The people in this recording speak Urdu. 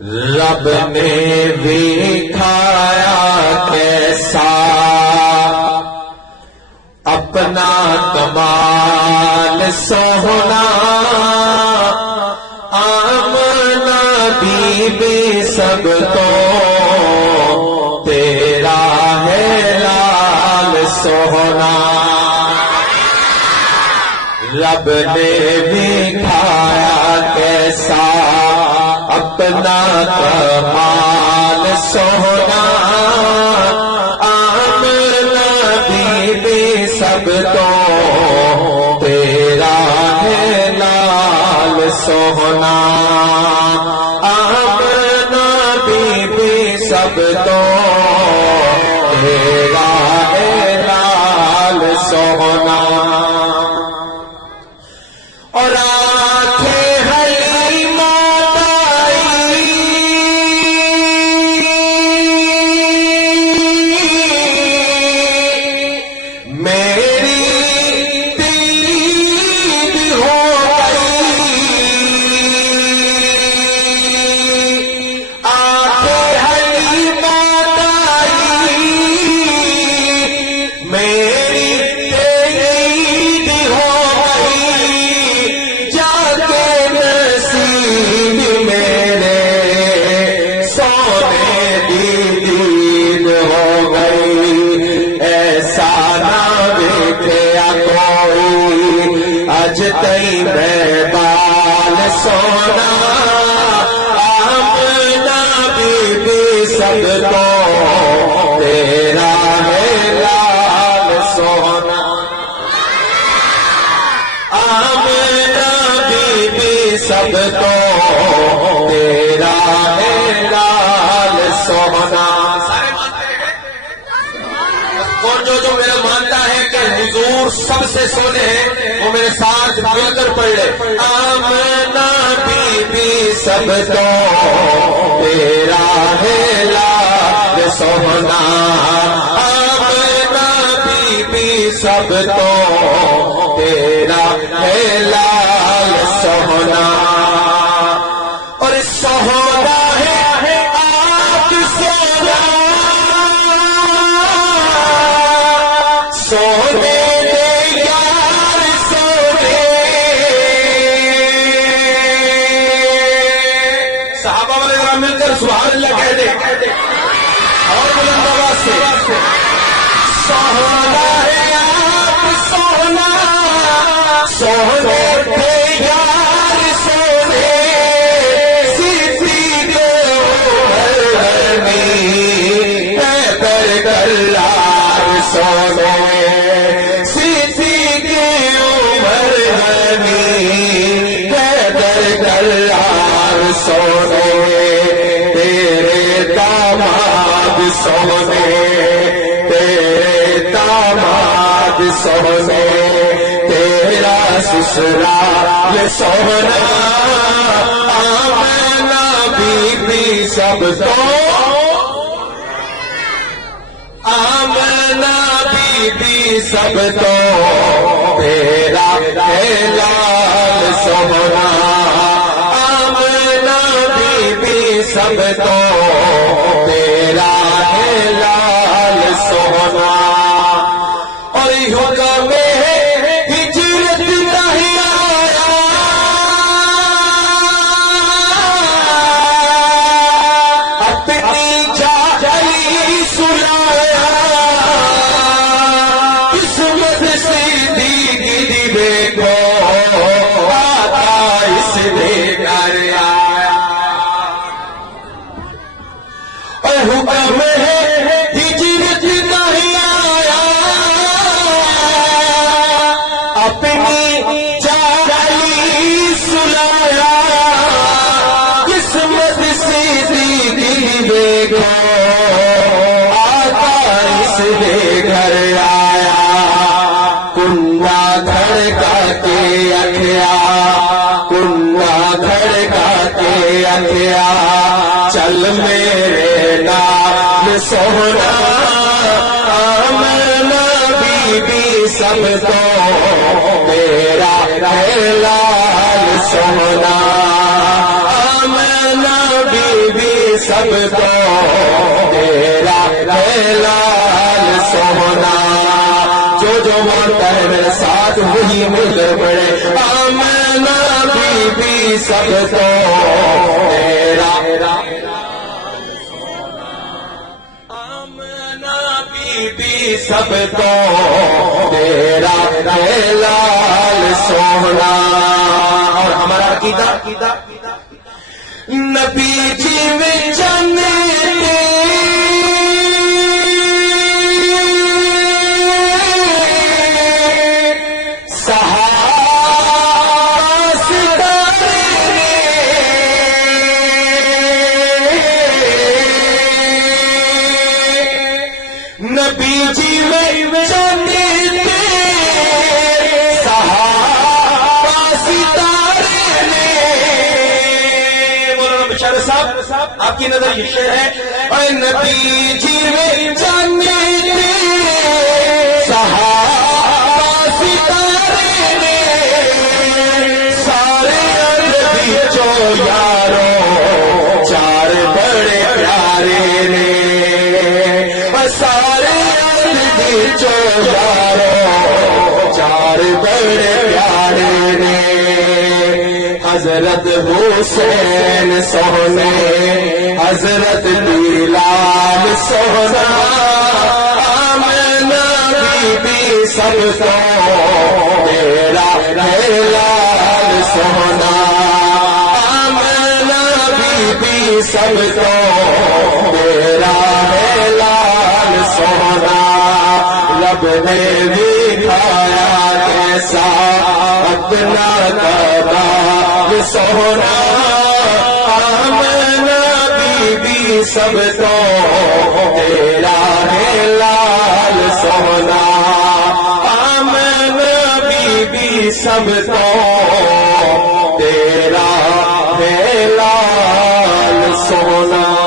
رب نے دکھایا کیسا اپنا کمال سونا، آمنہ بی بی سب تو تیرا ہے لال سونا۔ رب نے دکھایا کیسا اپنا کمال سونا، آمنہ بی بی سب تو تیرا ہے لال سونا، آمنہ بی بی سب تو تیرا ہے لال سونا۔ اور آنکھیں حلیمہ تائی میری دید ہو گئی، آنکھیں حلیمہ تائی میری دید ہو گئی، نصیب میرے سونے دی دید ہو گئی، ایسا نہ دیکھا کوئی اج تئی میں بال سونا، آمنہ بی بی سب تو تیرا ہے لال سونا، آمنہ بی بی سب تو تیرا ہے لال سونا۔ اور جو میرا مانتا ہے کہ حضور سب سے سونے ہیں وہ میرے ساتھ مل کر پڑھ لے، آمنہ بی بی سب تو تیرا ہے لال سونا، آمنہ بی بی سب تو تیرا ہے لال سونا۔ اور سونا ہے آپ سونا، سونے دے یار سونے، صحابہ والے ذرا مل کر سبحان اللہ کہہ دے اور بلند آواز سے، سونا ہے آپ سونا، سونے دے یار سونے، صدیق عمر حیدر کرار سونے، صدیق عمر حیدر کرار سونے، تیرے داماد سونے، تیرے داماد سونے، تیرا سسرال سونا، آمنہ بی بی سب تو، آمنہ بی بی سب تو تیرا ہے لال سونا، آمنہ بی بی سب تو تیرا ہے لال سونا۔ اور حکم ہجرت نہیں آیا، اپنی جائی سلایا، قسمت صدیق دی دیکھو آقا اس نے گھر آیا، اور حکم ہے ہجرت نہیں آیا، اپنی جائی سلایا، قسمت صدیق دی دیکھو آقا اس نے گھر آیا، کنڈا دھڑکا کے اکھیا، کنڈا دھڑکا کے اکھیا، چل میرے نال سونا، آمنہ بی بی سب تو تیرا ہے لال سونا، آمنہ بی سب کو تیرا ہے لال سونا. جو مانتا ہے میرے ساتھ وہی مل کر پڑے. آمنہ بی بی سب کو تیرا. آمنہ بی بی سب کو تیرا ہے لال سونا. اور ہمارا عقیدہ نبی جی میں جنتی نبی جی میں جنتی صحابہ ستارے نے. مولانا بشار صاحب آپ کی نظر یہ شعر ہے. اے نبی جی میں جنتی صحابہ ستارے نے. سارے نبی جو یارو چار بڑے پیارے نے. سارے جو یارو چار بڑے پیارے نے. حضرت حسین سونے حضرت بلال سونا. آمنہ بی بی سب کو تیرا ہے لال سونا. آمنہ بی بی سب کو تیرا ہے لال سونا. لب نے دکھایا کیسا ادنا کباب سونا. آمنہ بی بی سب کو تیرا ہے لال سونا. آمنہ بی بی سب کو تیرا ہے لال سونا.